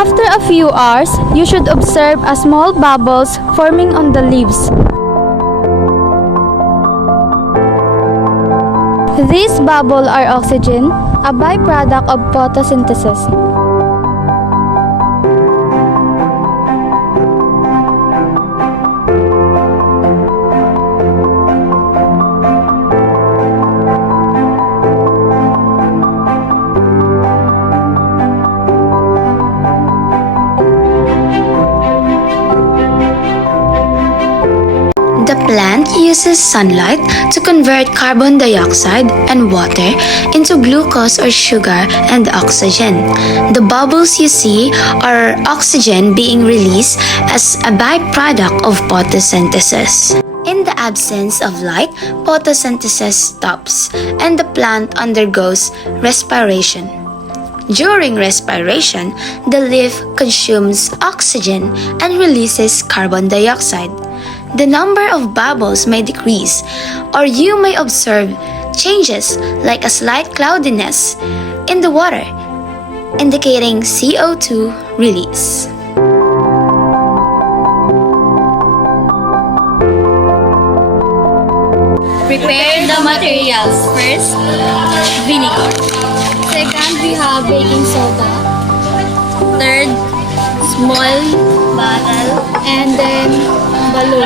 After a few hours, you should observe a small bubbles forming on the leaves. These bubbles are oxygen, a byproduct of photosynthesis. The plant uses sunlight to convert carbon dioxide and water into glucose or sugar and oxygen. The bubbles you see are oxygen being released as a byproduct of photosynthesis. In the absence of light, photosynthesis stops and the plant undergoes respiration. During respiration, the leaf consumes oxygen and releases carbon dioxide. The number of bubbles may decrease, or you may observe changes like a slight cloudiness in the water, indicating CO2 release. Prepare the materials. First, vinegar. Second, we have baking soda. Third, small bottle. And then, balloon.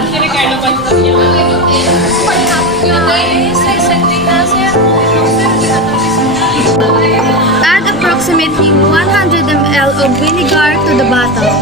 Add approximately 100 ml of vinegar to the bottle.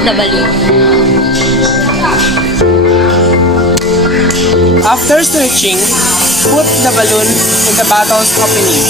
The balloon. After stretching, put the balloon in the bottle's opening.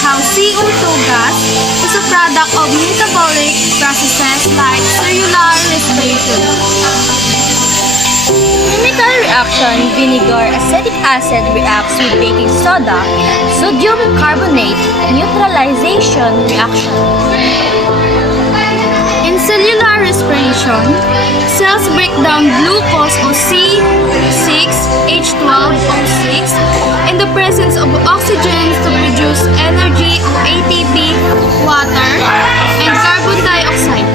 How CO2 gas is a product of metabolic processes like cellular respiration. Chemical reaction, vinegar acetic acid reacts with baking soda, sodium carbonate, neutralization reaction. In cellular respiration, cells break down glucose or C6H12O6 in the presence of oxygen to produce energy or ATP, water, and carbon dioxide.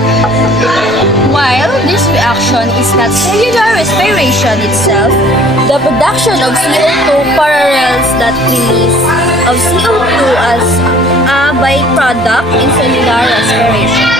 While this reaction is not cellular respiration itself, the production of CO2 parallels that release of CO2 as a byproduct in cellular respiration.